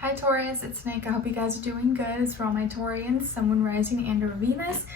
Hi Taurus, it's Nick. I hope you guys are doing good. It's for all my Taurians, Sun, Moon, Rising, and or Venus.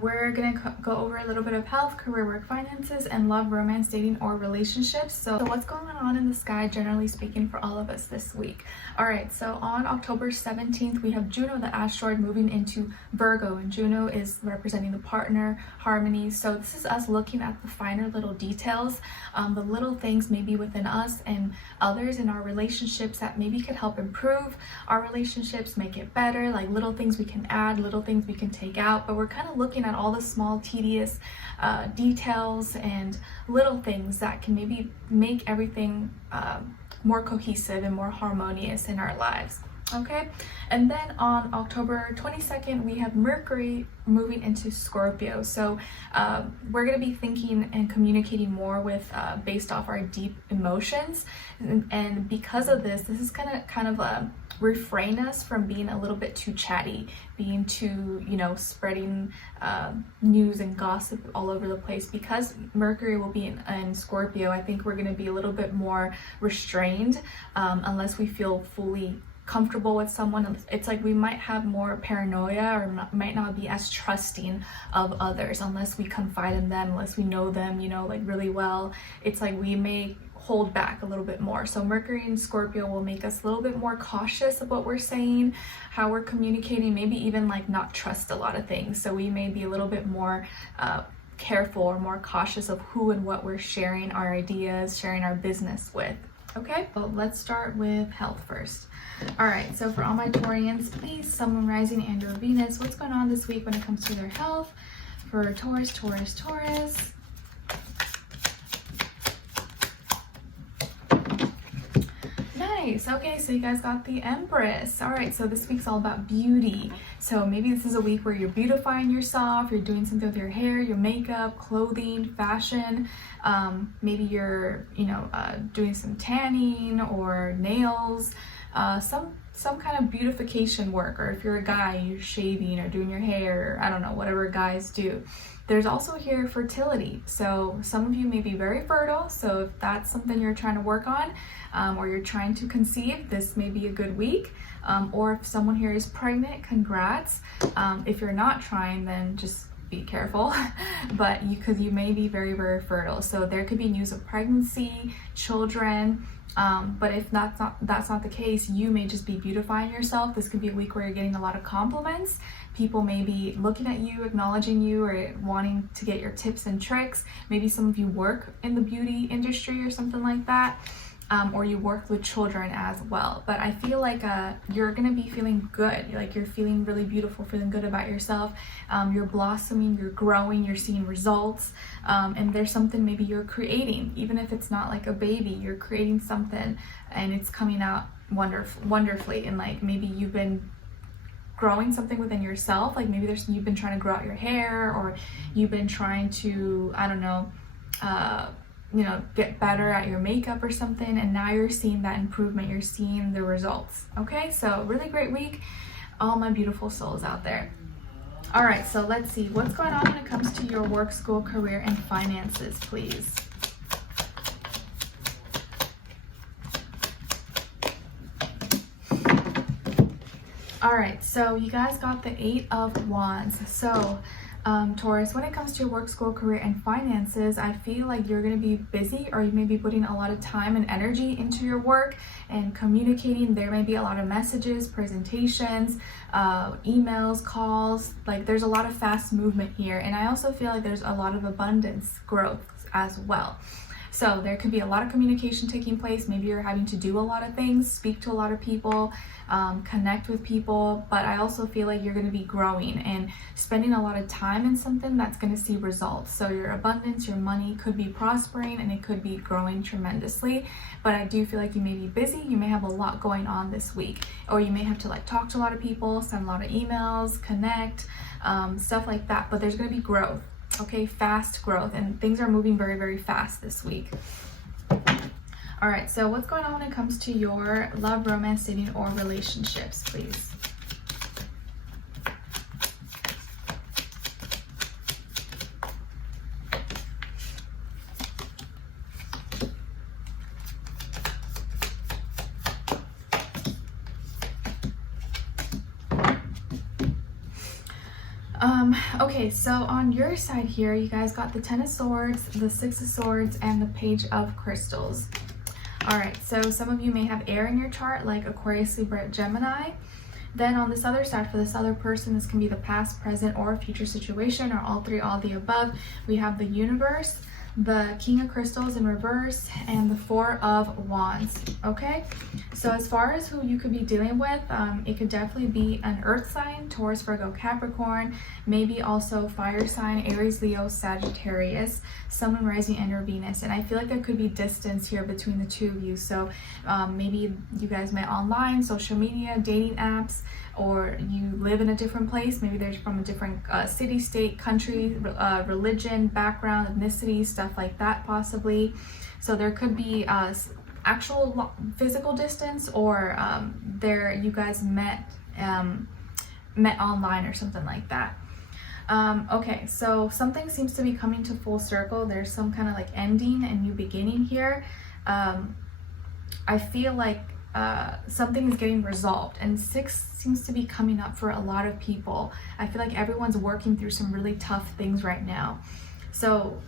We're gonna go over a little bit of health, career, work, finances, and love, romance, dating, or relationships. So what's going on in the sky, generally speaking, for all of us this week? All right, so on October 17th, we have Juno, the asteroid, moving into Virgo, and Juno is representing the partner, harmony. So this is us looking at the finer little details, the little things maybe within us and others in our relationships that maybe could help improve our relationships, make it better, like little things we can add, little things we can take out. But we're kind of looking at all the small tedious details and little things that can maybe make everything more cohesive and more harmonious in our lives. Okay, and then on October 22nd, we have Mercury moving into Scorpio. So we're going to be thinking and communicating more with based off our deep emotions, and because of this is kind of refrain us from being a little bit too chatty, being too, spreading news and gossip all over the place. Because Mercury will be in Scorpio, I think we're going to be a little bit more restrained unless we feel fully comfortable with someone. It's like we might have more paranoia or might not be as trusting of others unless we confide in them, unless we know them, like really well. It's like we may hold back a little bit more. So Mercury in Scorpio will make us a little bit more cautious of what we're saying, how we're communicating, maybe even like not trust a lot of things. So we may be a little bit more careful or more cautious of who and what we're sharing our ideas, sharing our business with. Okay, well, let's start with health first. All right, so for all my Taurians, please, Sun, Moon, Rising, and or Venus, what's going on this week when it comes to their health? For Taurus. Nice. Okay, so you guys got the Empress. All right, so this week's all about beauty. So maybe this is a week where you're beautifying yourself, you're doing something with your hair, your makeup, clothing, fashion. Maybe you're, doing some tanning or nails, some kind of beautification work. Or if you're a guy, you're shaving or doing your hair, or I don't know, whatever guys do. There's also here fertility. So some of you may be very fertile. So if that's something you're trying to work on, or you're trying to conceive, this may be a good week. Or if someone here is pregnant, congrats. If you're not trying, then just be careful, but because you may be very, very fertile. So there could be news of pregnancy, children. But if that's not the case, you may just be beautifying yourself. This could be a week where you're getting a lot of compliments. People may be looking at you, acknowledging you, or wanting to get your tips and tricks. Maybe some of you work in the beauty industry or something like that. Or you work with children as well. But I feel like you're gonna be feeling good. Like you're feeling really beautiful, feeling good about yourself. You're blossoming, you're growing, you're seeing results. And there's something maybe you're creating, even if it's not like a baby, you're creating something and it's coming out wonderfully. And like maybe you've been growing something within yourself. Like maybe you've been trying to grow out your hair, or you've been trying to, I don't know, get better at your makeup or something, and now you're seeing that improvement, you're seeing the results. Okay, so really great week, all my beautiful souls out there. All right, so let's see what's going on when it comes to your work, school, career, and finances, please. All right, so you guys got the 8 of Wands. So Taurus, when it comes to your work, school, career, and finances, I feel like you're going to be busy, or you may be putting a lot of time and energy into your work and communicating. There may be a lot of messages, presentations, emails, calls. Like there's a lot of fast movement here. And I also feel like there's a lot of abundance growth as well. So there could be a lot of communication taking place. Maybe you're having to do a lot of things, speak to a lot of people, connect with people, but I also feel like you're going to be growing and spending a lot of time in something that's going to see results. So your abundance, your money could be prospering, and it could be growing tremendously. But I do feel like you may be busy. You may have a lot going on this week, or you may have to talk to a lot of people, send a lot of emails, connect, stuff like that. But there's going to be growth. Okay, fast growth, and things are moving very, very fast this week. All right, so what's going on when it comes to your love, romance, dating, or relationships, please? Okay, so on your side here, you guys got the Ten of Swords, the Six of Swords, and the Page of Crystals. All right, so some of you may have air in your chart, like Aquarius, Libra, Gemini. Then on this other side, for this other person, this can be the past, present, or future situation, or all three, all the above. We have the Universe, the King of Crystals in reverse, and the Four of Wands. Okay, so as far as who you could be dealing with, it could definitely be an earth sign, Taurus, Virgo, Capricorn, maybe also fire sign, Aries, Leo, Sagittarius, Sun, Rising, and or Venus. And I feel like there could be distance here between the two of you. So maybe you guys met online, social media, dating apps, or you live in a different place. Maybe they're from a different city, state, country, religion, background, ethnicity, stuff like that possibly. So there could be actual physical distance, or you guys met online or something like that. Okay, so something seems to be coming to full circle. There's some kind of like ending and new beginning here. I feel like something is getting resolved, and 6 seems to be coming up for a lot of people. I feel like everyone's working through some really tough things right now. So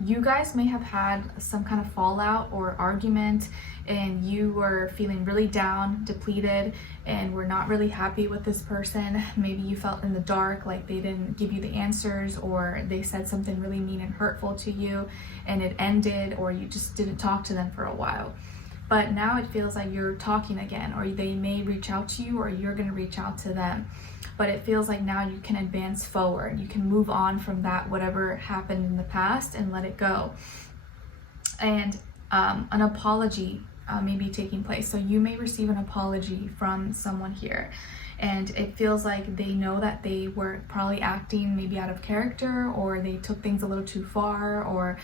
you guys may have had some kind of fallout or argument, and you were feeling really down, depleted, and were not really happy with this person. Maybe you felt in the dark, like they didn't give you the answers, or they said something really mean and hurtful to you and it ended, or you just didn't talk to them for a while. But now it feels like you're talking again, or they may reach out to you, or you're going to reach out to them. But it feels like now you can advance forward. You can move on from that, whatever happened in the past, and let it go. And an apology may be taking place. So you may receive an apology from someone here. And it feels like they know that they were probably acting maybe out of character, or they took things a little too far, or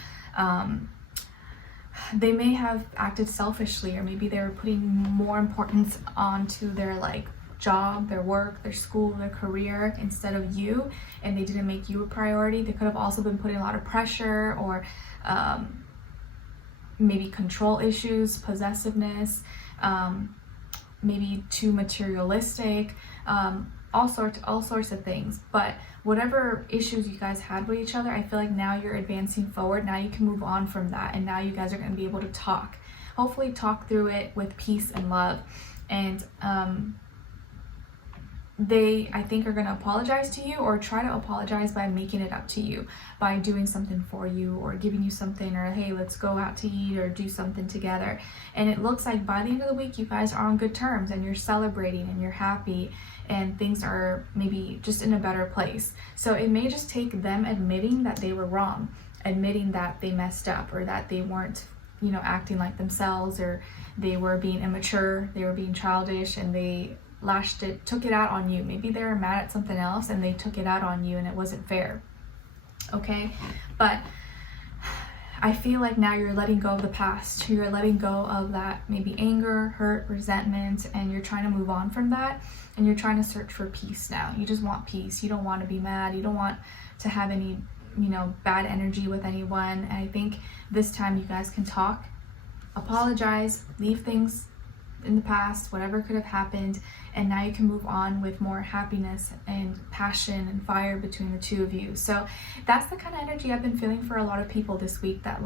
they may have acted selfishly, or maybe they were putting more importance onto their job, their work, their school, their career instead of you, and they didn't make you a priority. They could have also been putting a lot of pressure, or maybe control issues, possessiveness, maybe too materialistic, all sorts of things. But whatever issues you guys had with each other, I feel like now you're advancing forward. Now you can move on from that, and now you guys are going to be able to hopefully talk through it with peace and love. And they, I think, are going to apologize to you, or try to apologize by making it up to you, by doing something for you, or giving you something, or hey, let's go out to eat, or do something together. And it looks like by the end of the week you guys are on good terms, and you're celebrating, and you're happy, and things are maybe just in a better place. So it may just take them admitting that they were wrong, admitting that they messed up, or that they weren't, acting like themselves, or they were being immature, they were being childish, and they took it out on you. Maybe they were mad at something else and they took it out on you, and it wasn't fair. Okay, but I feel like now you're letting go of the past. You're letting go of that maybe anger, hurt, resentment, and you're trying to move on from that, and you're trying to search for peace now. You just want peace. You don't want to be mad. You don't want to have any bad energy with anyone. And I think this time you guys can talk, apologize, leave things in the past, whatever could have happened, and now you can move on with more happiness and passion and fire between the two of you. So that's the kind of energy I've been feeling for a lot of people this week, that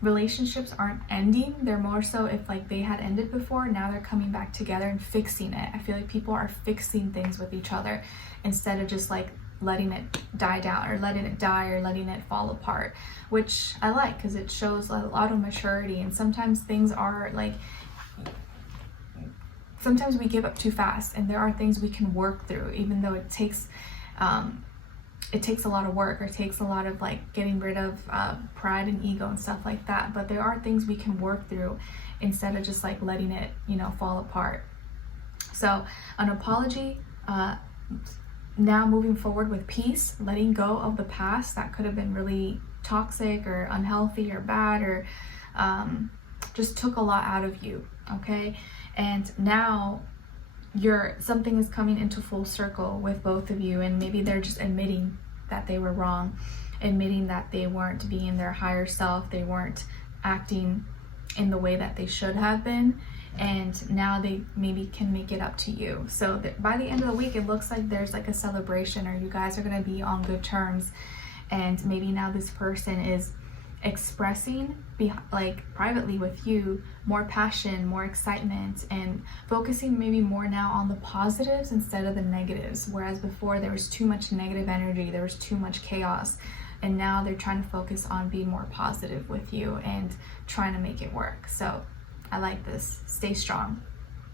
relationships aren't ending. They're more so, if they had ended before, now they're coming back together and fixing it. I feel like people are fixing things with each other instead of just letting it die down, or letting it die, or letting it fall apart, which I like, because it shows a lot of maturity. And sometimes things are sometimes we give up too fast, and there are things we can work through, even though it takes a lot of work, or it takes a lot of getting rid of pride and ego and stuff like that. But there are things we can work through instead of just letting it fall apart. So an apology, now moving forward with peace, letting go of the past that could have been really toxic or unhealthy or bad, or just took a lot out of you. Okay, and now something is coming into full circle with both of you, and maybe they're just admitting that they were wrong, admitting that they weren't being their higher self, they weren't acting in the way that they should have been, and now they maybe can make it up to you. So by the end of the week, it looks like there's like a celebration, or you guys are going to be on good terms, and maybe now this person is expressing like privately with you more passion, more excitement, and focusing maybe more now on the positives instead of the negatives. Whereas before there was too much negative energy, there was too much chaos, and now they're trying to focus on being more positive with you and trying to make it work. So I like this. Stay strong.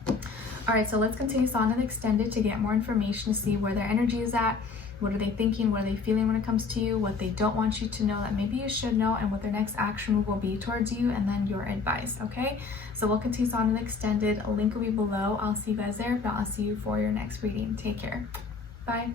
All right, so let's continue on and extend it to get more information to see where their energy is at. What are they thinking? What are they feeling when it comes to you? What they don't want you to know that maybe you should know, and what their next action move will be towards you, and then your advice, okay? So we'll continue on and extended. A link will be below. I'll see you guys there, but I'll see you for your next reading. Take care. Bye.